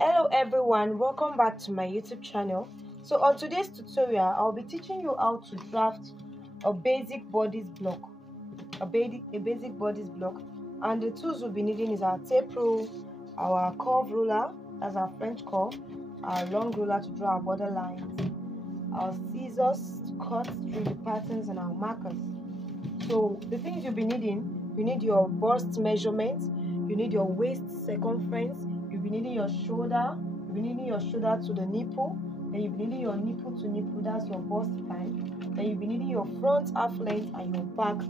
Hello everyone, welcome back to my YouTube channel. So on today's tutorial, I'll be teaching you how to draft a basic bodice block, a basic bodice block. And the tools we'll be needing is our tape rule, our curve ruler, that's our French curve, our long ruler to draw our border lines, our scissors to cut through the patterns, and our markers. So the things you'll be needing, you need your bust measurement, you need your waist circumference, you'll be needing your shoulder, you'll be needing your shoulder to the nipple, then you'll be needing your nipple to nipple, that's your bust line, then you'll be needing your front half length and your back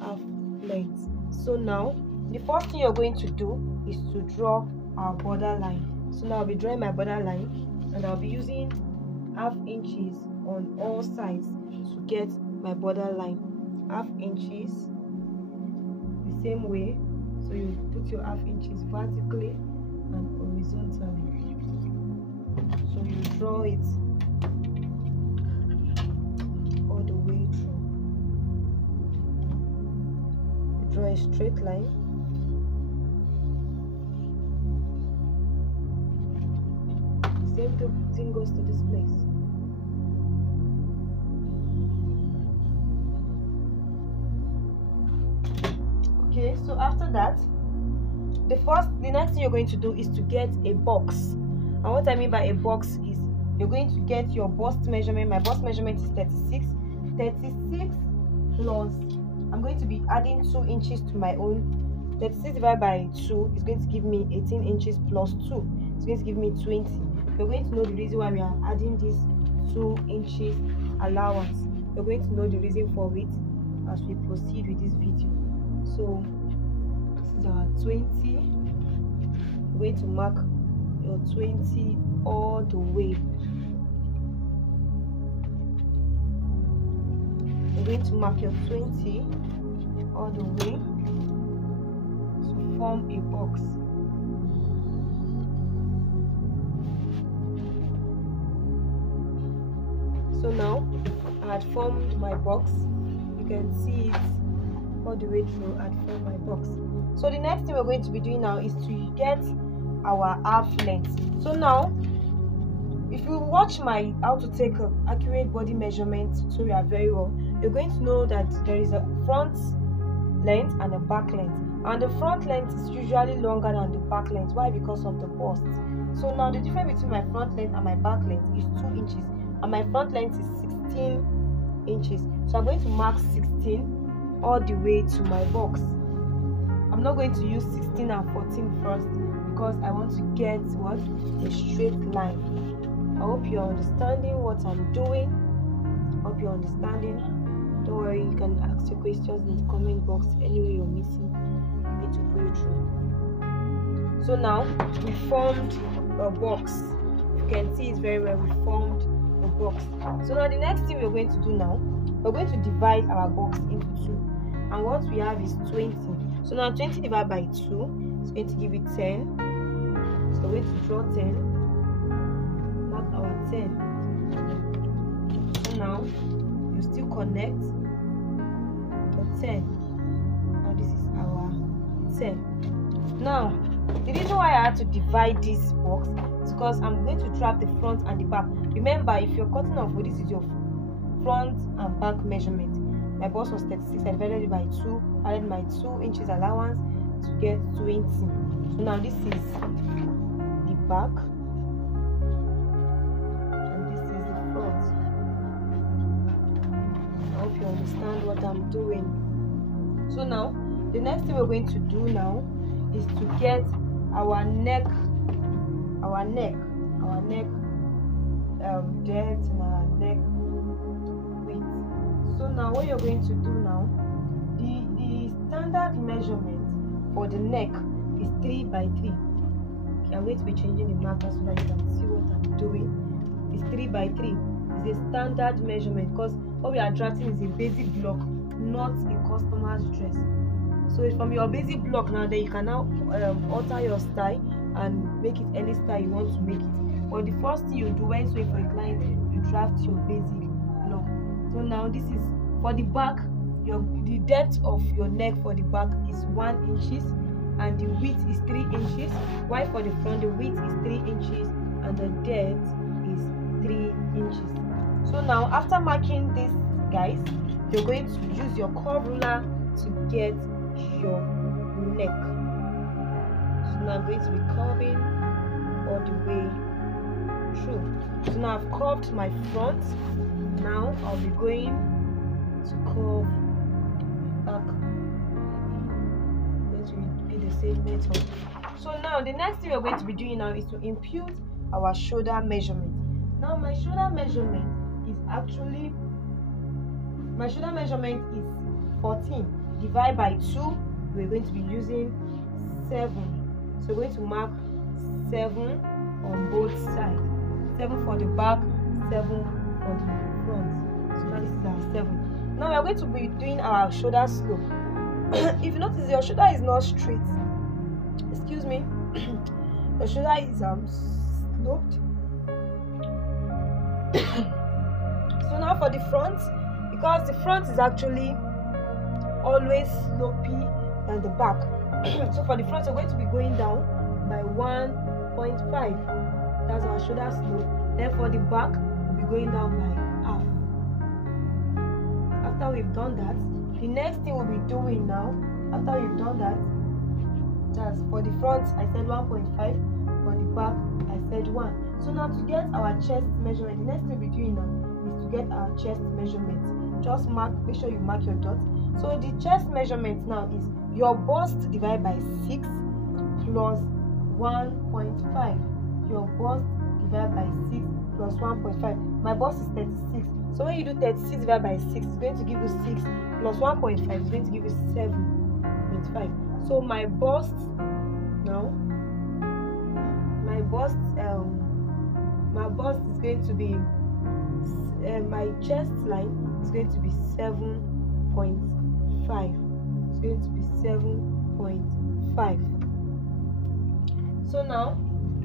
half length. So now the first thing you're going to do is to draw our border line. So now I'll be drawing my border line and I'll be using half inches on all sides to get my border line. Half inches the same way, so you put your half inches vertically and horizontally, so you draw it all the way through. You draw a straight line, the same thing goes to this place. Okay, so after that, the next thing you're going to do is to get a box. And what I mean by a box is you're going to get your bust measurement. My bust measurement is 36 plus, I'm going to be adding 2 inches to my own. 36 divided by 2 is going to give me 18 inches plus 2. It's going to give me 20. You're going to know the reason why we are adding this 2 inches allowance. You're going to know the reason for it as we proceed with this video. So this is our 20. We're going to mark your 20 all the way. You're going to mark your 20 all the way to form a box. So now I had formed my box. You can see it all the way through and form my box. So the next thing we're going to be doing now is to get our half length. So now if you watch my how to take an accurate body measurement tutorial very well, you're going to know that there is a front length and a back length, and the front length is usually longer than the back length. Why? Because of the bust. So now the difference between my front length and my back length is 2 inches, and my front length is 16 inches. So I'm going to mark 16 all the way to my box. I'm not going to use 16 and 14 first because I want to get what? A straight line. I hope you're understanding what I'm doing. I hope you're understanding. Don't worry, you can ask your questions in the comment box. Anyway you're missing, I need to go through. So now we formed a box. You can see it very well. We formed a box. So now the next thing we're going to do now, we're going to divide our box into 2. And what we have is 20. So now 20 divided by 2 is going to give it 10. So we're going to draw 10. Mark our 10. So now you still connect the 10. Now this is our 10. Now the reason why I had to divide this box is because I'm going to draft the front and the back. Remember, if you're cutting off, this is your front and back measurement. My box was 36, I divided it by 2, added my 2 inches allowance to get 20. So now this is the back and this is the front. I hope you understand what I'm doing. So now the next thing we're going to do now is to get our neck depth and our neck width. So now what you're going to do now, the standard measurement for the neck is 3 by 3. Okay, I'm going to be changing the marker so that you can see what I'm doing. It's 3 by 3. It's a standard measurement because what we are drafting is a basic block, not a customer's dress. So from your basic block now, then you can now alter your style and make it any style you want to make it. But the first thing you do when it's waiting for a client, you draft your basic block. So now this is for the back. The depth of your neck for the back is 1 inches and the width is 3 inches, while for the front the width is 3 inches So now after marking this, guys, you're going to use your curve ruler to get your neck. So now I'm going to be curving all the way through. So now I've curved my front. Now I'll be going to curve back. Let's repeat the same method. So now the next thing we're going to be doing now is to impute our shoulder measurement. Now my shoulder measurement is 14 divided by 2. We're going to be using 7. So we're going to mark 7 on both sides. 7 for the back, 7 for the front. So now this is our 7. Now we're going to be doing our shoulder slope. If you notice, your shoulder is not straight. Excuse me. Your shoulder is sloped. So now for the front, because the front is actually always slopey than the back. So for the front, we're going to be going down by 1.5. That's our shoulder slope. Then for the back, we'll be going down by half. After we've done that, the next thing we'll be doing now, after we've done that, that's for the front, I said 1.5. For the back, I said 1. So now to get our chest measurement, the next thing we'll be doing now is to get our chest measurement. Just make sure you mark your dot. So the chest measurement now is your bust divided by 6 plus 1.5. Your bust divided by 6 plus 1.5. My bust is 36. So when you do 36 divided by 6, it's going to give you 6 plus 1.5 is going to give you 7.5. So my bust now, my bust is going to be my chest line is going to be 7.5. It's going to be 7.5. So now,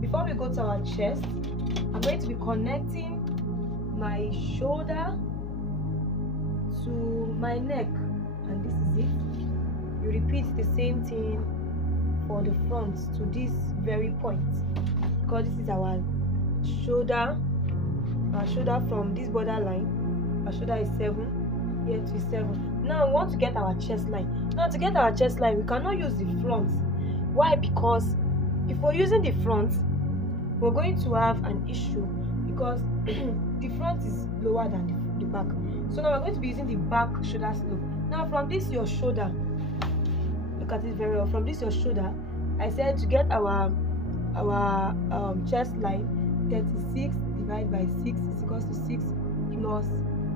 before we go to our chest, I'm going to be connecting my shoulder to my neck, and this is it. You repeat the same thing for the front to this very point, because this is our shoulder from this borderline. Our shoulder is 7, here to 7. Now we want to get our chest line. Now to get our chest line, we cannot use the front. Why? Because if we're using the front, we're going to have an issue, because the front is lower than the back. So now we're going to be using the back shoulder slope. Now from this your shoulder, look at it very well. From this your shoulder, I said to get our chest line, 36 divided by 6 is equals to 6 plus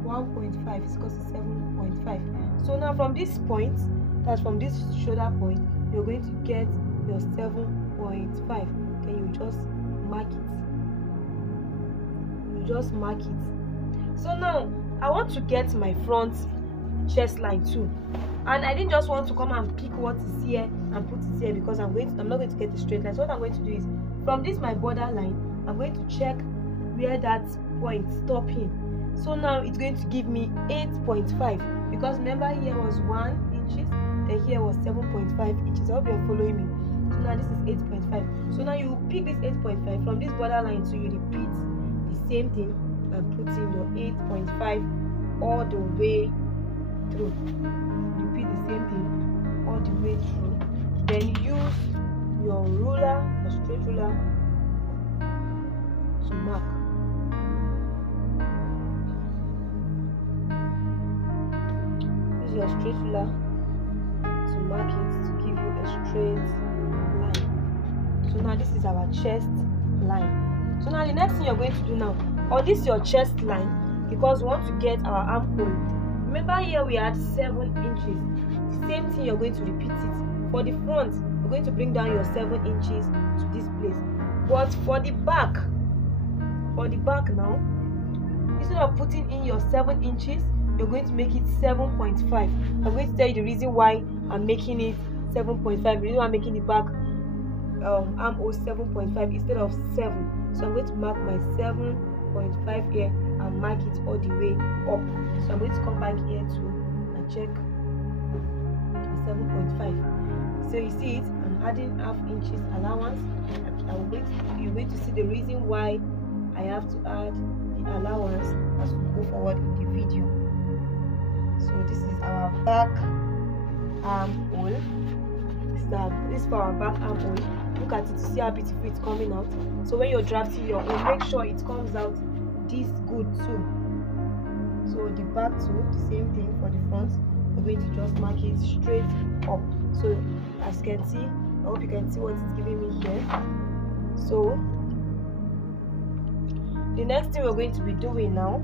1.5 is equals to 7.5. So now from this point, that's from this shoulder point, you're going to get your 7.5. Then you just mark it. You just mark it. So now I want to get my front chest line too, and I didn't just want to come and pick what is here and put it here, because I'm not going to get a straight line. So what I'm going to do is, from this my border line, I'm going to check where that point stopping. So now it's going to give me 8.5, because remember here was 1 inches, then here was 7.5 inches. I hope you're following me. So now this is 8.5. So now you pick this 8.5 from this borderline, so you repeat the same thing and put in your 8.5 all the way through. Repeat the same thing all the way through. Then use your ruler, a straight ruler, to mark. Use your straight ruler to mark it to give you a straight line. So now this is our chest line. So now the next thing you're going to do now, on this your chest line, because we want to get our armhole. Remember here we had 7 inches. The same thing, you're going to repeat it. For the front, you're going to bring down your 7 inches to this place. But for the back now, instead of putting in your 7 inches, you're going to make it 7.5. I'm going to tell you the reason why I'm making it 7.5. The reason why I'm making the back armhole 7.5 instead of 7. So I'm going to mark my 7.5 here and mark it all the way up. So I'm going to come back here too and check the 7.5. So you see it, I'm adding half inches allowance. You're going to see the reason why I have to add the allowance as we go forward in the video. So this is our back armhole. This is for our back armhole. Look at it to see how beautiful it's coming out. So when you're drafting your own, make sure it comes out this good too. So the back too, the same thing for the front. We're going to just mark it straight up. So as you can see, I hope you can see what it's giving me here. So the next thing we're going to be doing now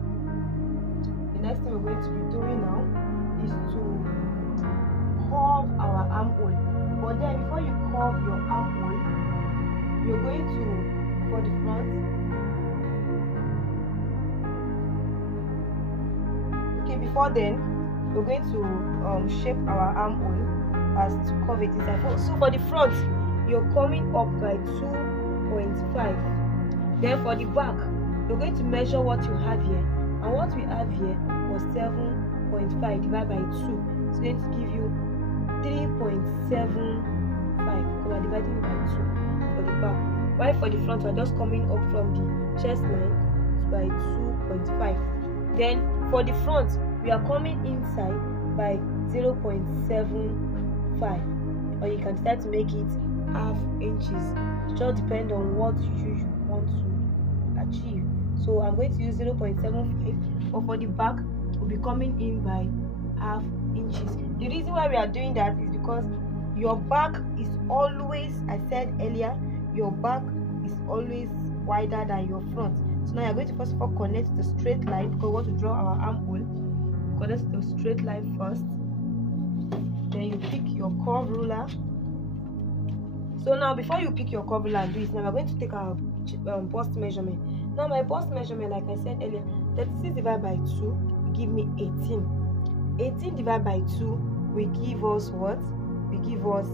is to curve our armhole. But then before you curve your armhole, you're going to, for the front, okay, before then we're going to shape our armhole as to curve it inside. So for the front, you're coming up by 2.5. Then for the back, you're going to measure what you have here, and what we have here was 7.5 divided by 2. It's going to give you 3.75. We're dividing it by 2 for the back. While for the front, we're just coming up from the chest line by 2.5. Then for the front, we are coming inside by 0.75, or you can start to make it half inches. It just depends on what you want to achieve. So I'm going to use 0.75, but for the back, we'll be coming in by half inches. The reason why we are doing that is because your back is always, I said earlier, your back is always wider than your front. So now you're going to first of all connect the straight line, because we want to draw our armhole. Connect the straight line first. Then you pick your curve ruler. So now before you pick your curve ruler and do it, now we're going to take our bust measurement. Now my bust measurement, like I said earlier, 36 divided by 2 will give me 18. 18 divided by 2 will give us what? Will give us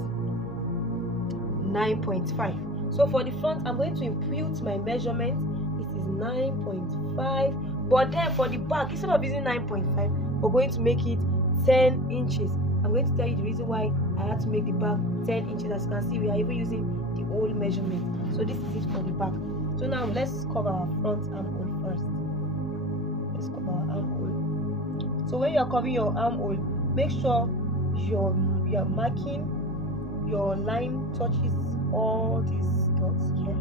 9.5. So for the front, I'm going to impute my measurement. This is 9.5. But then for the back, instead of using 9.5, we're going to make it 10 inches. I'm going to tell you the reason why I had to make the back 10 inches. As you can see, we are even using the old measurement. So this is it for the back. So now let's cover our front armhole first. Let's cover our armhole. So when you are covering your armhole, make sure you are marking your line touches all these dots here.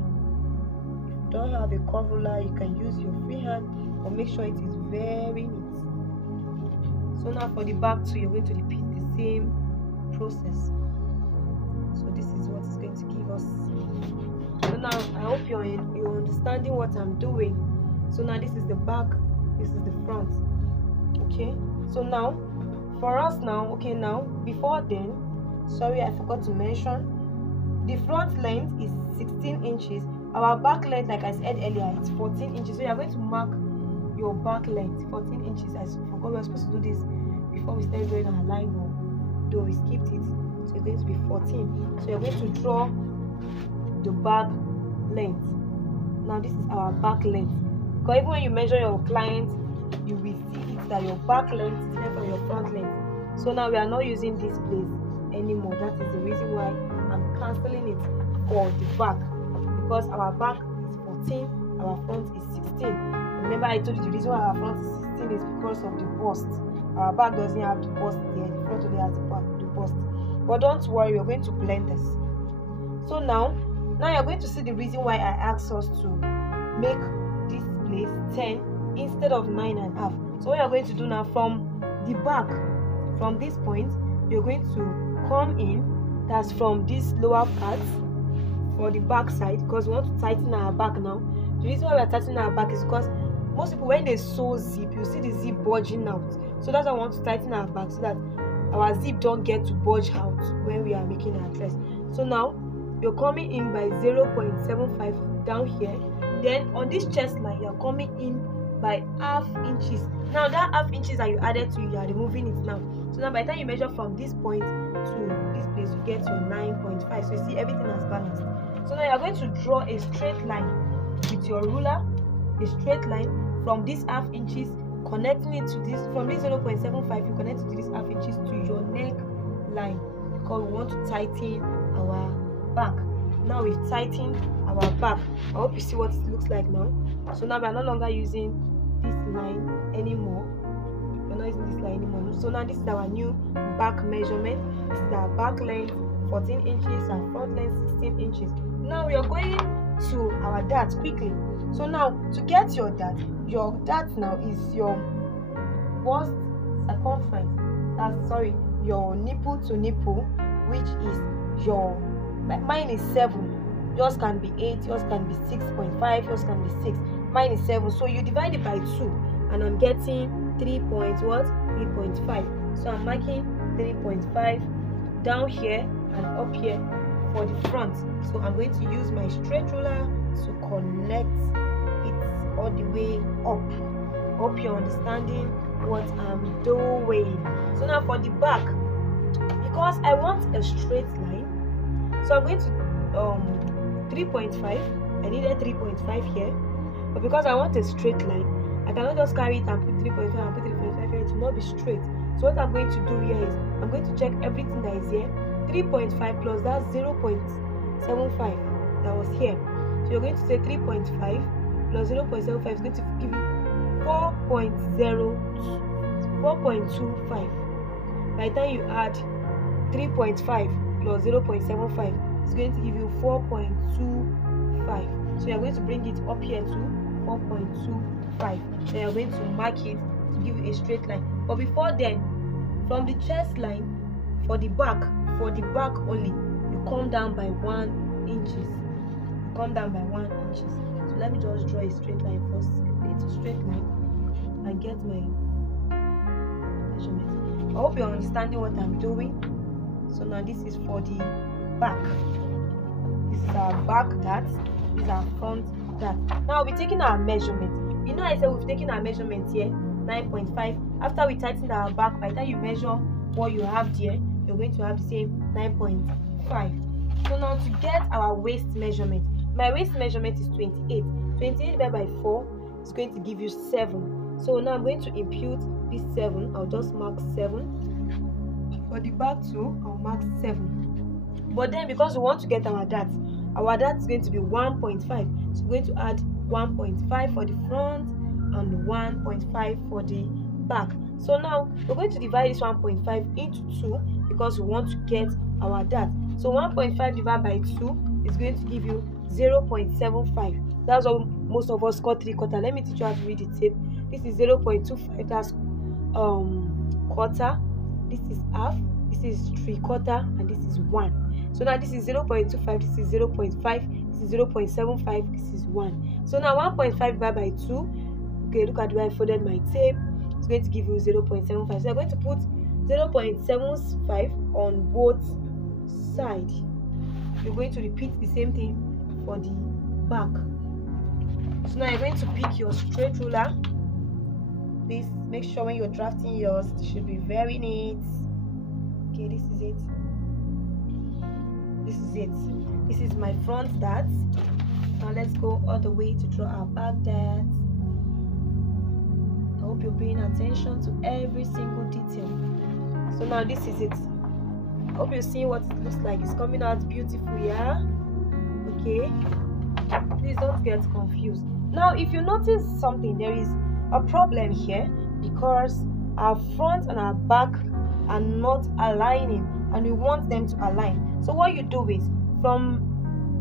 If you don't have a curve ruler, you can use your free hand, but make sure it is very neat. So now for the back too, you're going to repeat the same process. So this is what is going to give us. So now I hope you're understanding what I'm doing. So now this is the back, this is the front. Okay, so now for us now, okay, now before then, sorry, I forgot to mention, the front length is 16 inches. Our back length, like I said earlier, it's 14 inches. So you are going to mark your back length 14 inches. I forgot we were supposed to do this before we started drawing our line, though we skipped it. So it's going to be 14. So you're going to draw the back length. Now this is our back length, because even when you measure your client, you will see it that your back length is different from your front length. So now we are not using this place anymore. That is the reason why I'm cancelling it for the back, because our back is 14, our front is 16. Remember I told you the reason why our front is 16 is because of the bust. Our back doesn't have the bust there, the front only has the bust. But don't worry, we're going to blend this. So now you're going to see the reason why I asked us to make this place 10 instead of 9.5. So what you're going to do now, from the back, from this point, you're going to come in, that's from this lower part for the back side, because we want to tighten our back now. The reason why we're tightening our back is because most people, when they sew zip, you see the zip bulging out. So that's why I want to tighten our back, so that our zip don't get to bulge out when we are making our dress. So now you're coming in by 0.75 down here. Then on this chest line, you're coming in by half inches. Now that half inches that you added to, you are removing it now. So now by the time you measure from this point to this place, you get your 9.5. So you see everything has balanced. So now you're going to draw a straight line with your ruler, a straight line from this half inches, connecting it to this, from this 0.75, you connect it to this half inches to your neck line, because we want to tighten our back. Now we've tightened our back. I hope you see what it looks like now. So now we are no longer using this line anymore. We're not using this line anymore. So now this is our new back measurement. This is our back length 14 inches and front length 16 inches. Now we are going to our dart quickly. So now to get your dart now is your bust circumference. That's your nipple to nipple, which is your, mine is 7. Yours can be 8, yours can be 6.5, yours can be 6. Mine is 7. So you divide it by 2 and I'm getting 3.5. So I'm marking 3.5 down here and up here for the front. So I'm going to use my straight ruler to connect it all the way up. Hope you're understanding what I'm doing. So now for the back, because I want a straight line, so I'm going to 3.5. I needed 3.5 here, but because I want a straight line, I cannot just carry it and put 3.5 and put 3.5 here. It will not be straight. So what I'm going to do here is I'm going to check everything that is here. 3.5 plus that's 0.75 that was here. So you're going to say 3.5 plus 0.75 is going to give you 4.25. By the time you add 3.5 plus 0.75, it's going to give you 4.25. So you're going to bring it up here to 4.25. Then you're going to mark it to give you a straight line. But before then, from the chest line, for the back only, you come down by 1 inches. You come down by 1 inches. So let me just draw a straight line first. It's a straight line and get my measurement. I hope you're understanding what I'm doing. So now this is for the back. This is our back dart. This is our front dart. Now we're taking our measurement. You know, I said we've taken our measurement here, 9.5. After we tighten our back, by the time you measure what you have there, you're going to have the same 9.5. So now to get our waist measurement, my waist measurement is 28. 28 divided by 4 is going to give you 7. So now I'm going to impute this 7. I'll just mark 7. For the back too, I'll mark 7. But then because we want to get our dart is going to be 1.5. So we're going to add 1.5 for the front and 1.5 for the back. So now we're going to divide this 1.5 into 2 because we want to get our dart. So 1.5 divided by 2 is going to give you 0.75. That's what most of us call 3/4. Let me teach you how to read the tape. This is 0.25. That's quarter. This is half. This is 3/4, and this is 1. So now this is 0.25. This is 0.5. This is 0.75. This is 1. So now 1.5 divided by 2. Okay, look at the way I folded my tape. It's going to give you 0.75. So I'm going to put 0.75 on both sides. You're going to repeat the same thing for the back. So now you're going to pick your straight ruler. Please make sure when you're drafting yours, it should be very neat. Okay, this is it. This is it. This is my front dart. Now let's go all the way to draw our back dart. I hope you're paying attention to every single detail. So now this is it. I hope you're seeing what it looks like. It's coming out beautiful, yeah? Okay. Please don't get confused. Now, if you notice something, there is a problem here because our front and our back are not aligning and we want them to align. So what you do is, from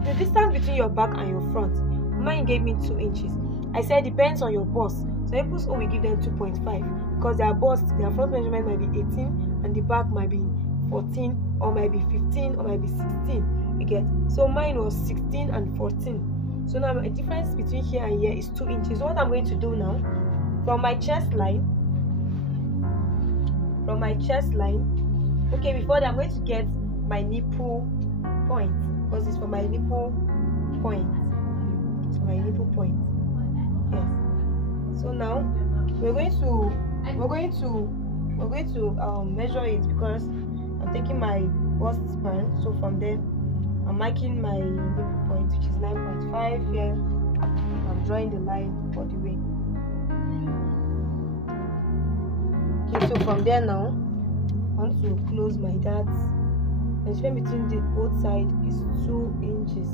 the distance between your back and your front, mine gave me 2 inches. I said depends on your bust. So people's own, we give them 2.5 because their bust, their front measurement might be 18 and the back might be 14 or might be 15 or might be 16. You get? So mine was 16 and 14. So now the difference between here and here is 2 inches. So what I'm going to do now, from my chest line, okay, before that I'm going to get my nipple point because it's for my nipple point. It's for my nipple point. Yes. So now we're going to measure it because I'm taking my bust span. So from there I'm marking my nipple point, which is 9.5 here. I'm drawing the line all the way. Okay, so from there now, I want to close my dart. The difference between both sides is 2 inches.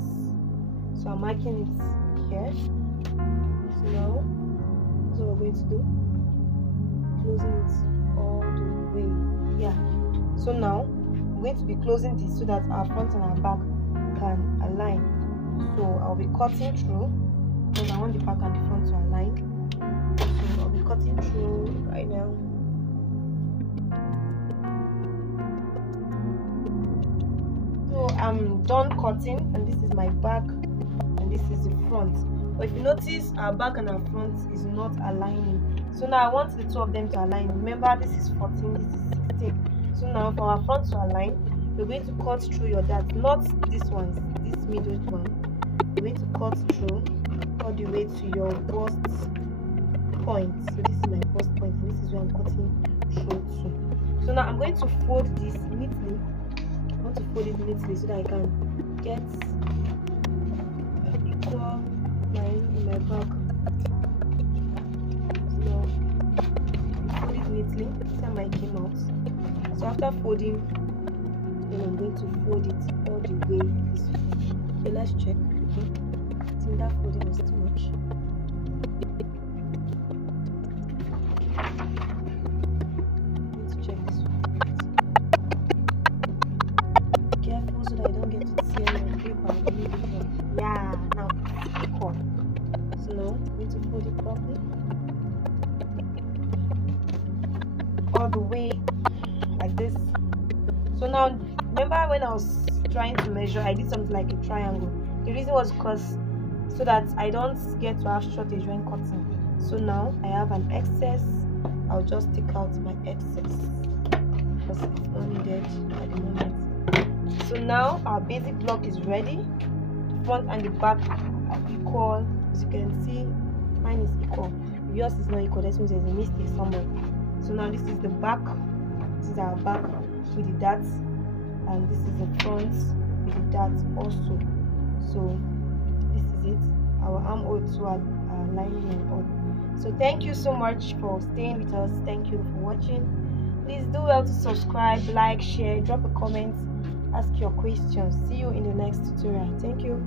So I'm marking it here. So now, that's what we're going to do, closing it all the way. Yeah. So now I'm going to be closing this so that our front and our back can align. So I'll be cutting through because I want the back and the front to align. So I'll be cutting through right now. So I'm done cutting, and this is my back and this is the front. But if you notice, our back and our front is not aligning. So now I want the two of them to align. Remember, this is 14, this is 16. So now for our front to align, you're going to cut through your dart, not this one, this middle one. You're going to cut through all the way to your bust point. So this is my bust point, and this is where I'm cutting through to. So now I'm going to fold this neatly. I want to fold it neatly so that I can get an equal line in my back. So fold it neatly. See how mine came out. So after folding, then I'm going to fold it all the way this way. Okay, let's check. Okay, I think that folding was too much. So that I don't get to tear my paper. Yeah, now it's equal. So now I'm going to fold it properly all the way like this. So now remember when I was trying to measure, I did something like a triangle. The reason was because so that I don't get to have shortage when cutting. So now I have an excess. I'll just take out my excess because it's not needed at the moment. So now our basic block is ready. The front and the back are equal. As you can see, mine is equal. If yours is not equal, that means there's a mistake somewhere. So now this is the back. This is our back with the darts, and this is the front with the darts also. So this is it. Our armhole too are lining and all. So thank you so much for staying with us. Thank you for watching. Please do well to subscribe, like, share, drop a comment, ask your questions. See you in the next tutorial. Thank you.